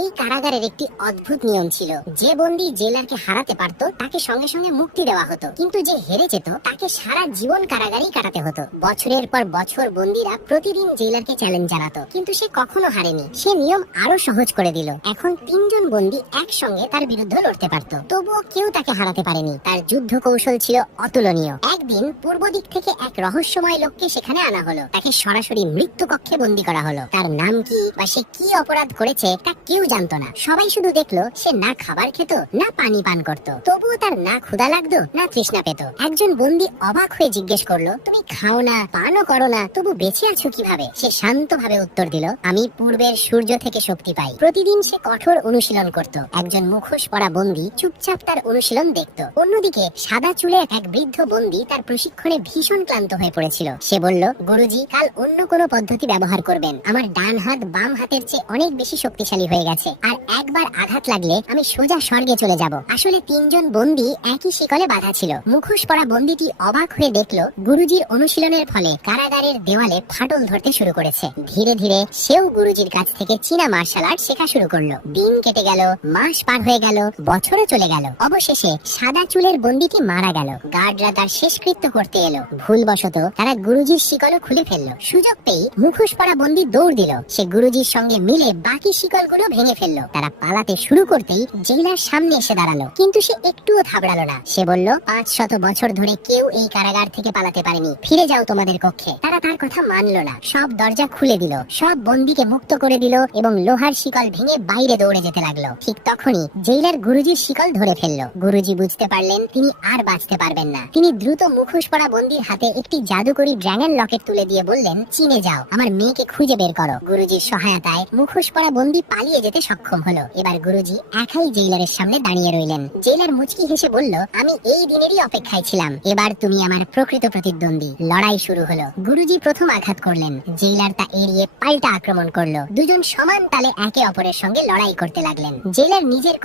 এই কারাগারের একটি অদ্ভুত নিয়ম ছিল। যে বন্দী জেলারকে হারাতে পারত তাকে সঙ্গে সঙ্গে মুক্তি দেওয়া হতো, কিন্তু যে হেরে যেত তাকে সারা জীবন কারাগারেই কাটাতে হতো। বছরের পর বছর বন্দীরা প্রতিদিন জেলারকে চ্যালেঞ্জ জানাতো, কিন্তু সে কখনো হারেনি। সে নিয়ম আরো সহজ করে দিল। এখন 3জন বন্দী একসঙ্গে তার বিরুদ্ধে লড়তে পারত, তবুও কেউ তাকে হারাতে পারেনি। তার যুদ্ধ কৌশল ছিল অতুলনীয়। একদিন পূর্ব দিক থেকে এক রহস্যময় লোককে সেখানে আনা হলো। তাকে সরাসরি মৃত্যু কক্ষে বন্দী করা হলো। তার নাম কি বা সে কি অপরাধ করেছে তা কেউ জানতো না। সবাই শুধু দেখলো সে না খাবার খেত, না পানি পান করত, তবুও তার না ক্ষুধা লাগতো, না তৃষ্ণা পেত। একজন বন্দী অবাক হয়ে জিজ্ঞেস করলো, তুমি খাও না, পানও করো না, তবু বেঁচে আছো কিভাবে? সে শান্তভাবে উত্তর দিল, আমি পূর্বের সূর্য থেকে শক্তি পাই। প্রতিদিন সে কঠোর অনুশীলন করত। একজন মুখোশ পরা বন্দী চুপচাপ তার অনুশীলন দেখত। অন্যদিকে সাদা চুলের এক বৃদ্ধ বন্দী তার প্রশিক্ষণে ভীষণ ক্লান্ত হয়ে পড়েছিল। সে বলল, গুরুজি, কাল অন্য কোনো পদ্ধতি ব্যবহার করবেন। আমার ডান হাত বাম হাতের চেয়ে অনেক বেশি শক্তিশালী হয়ে গেছে, আর একবার আঘাত লাগলে আমি সোজা স্বর্গে চলে যাব। আসলে 3জন বন্দী একই শিকলে বাঁধা ছিল। মুখোশ পরা বন্দীটি অবাক হয়ে দেখল গুরুজির অনুশীলনের ফলে কারাগারের দেওয়ালে ফাটল ধরতে শুরু করেছে। ধীরে ধীরে সেও গুরুজির কাছ থেকে চীনা মার্শাল আর্ট শেখা শুরু করলো। দিন কেটে গেল, মাস পার হয়ে গেল, বছরও চলে গেল। অবশেষে সাদা চুলের বন্দীটি মারা গেল। গার্ডরা তার শেষকৃত্য করতে এলো। ভুলবশত তারা গুরুজির শিকলও খুলে ফেললো। সুযোগ পেয়ে মুখোশ পরা বন্দী দৌড় দিল। সে গুরুজির সঙ্গে মিলে বাকি শিকলগুলো ভেঙে ফেললো। তারা পালাতে শুরু করতেই জেলার সামনে এসে দাঁড়ালো, কিন্তু সে একটুও থাবড়ালো না। সে বলল, 500 বছর ধরে কেউ এই কারাগার থেকে পালাতে পারেনি, ফিরে যাও তোমাদের কক্ষে। তারা তার কথা মানলো না। সব দরজা খুলে দিল, সব বন্দীকে মুক্ত করে দিল এবং লোহার শিকল ভেঙে বাইরে দৌড়ে যেতে লাগলো। ঠিক তখনই জেলার গুরুজির শিকল ধরে ফেললো। গুরুজি বুঝতে পারলেন তিনি আর বাঁচতে পারবেন না। তিনি দ্রুত মুখোশ পরা বন্দীর হাতে একটি জাদুকরি ড্রাগন লকেট তুলে দিয়ে বললেন, চীনে যাও, আমার মেয়েকে খুঁজে বের করো। গুরুজির সহায়তায় মুখোশ পরা বন্দী পালিয়ে যেতে সক্ষম হলো। এবার গুরুজি একাই জেলারের সামনে দাঁড়িয়ে রইলেন। জেলার মুচকি হেসে বলল, আমি এই দিনেরই অপেক্ষায় ছিলাম। এবার তুমি আমার প্রকৃত প্রতিদ্বন্দ্বী। লড়াই শুরু হলো। গুরুজি প্রথম আঘাত করলেন, জেলার তা এড়িয়ে পাল্টা আক্রমণ করলো। দুজন সমান তালে একে অপরের সঙ্গে লড়াই করতে লাগলেন। জেলার নিজের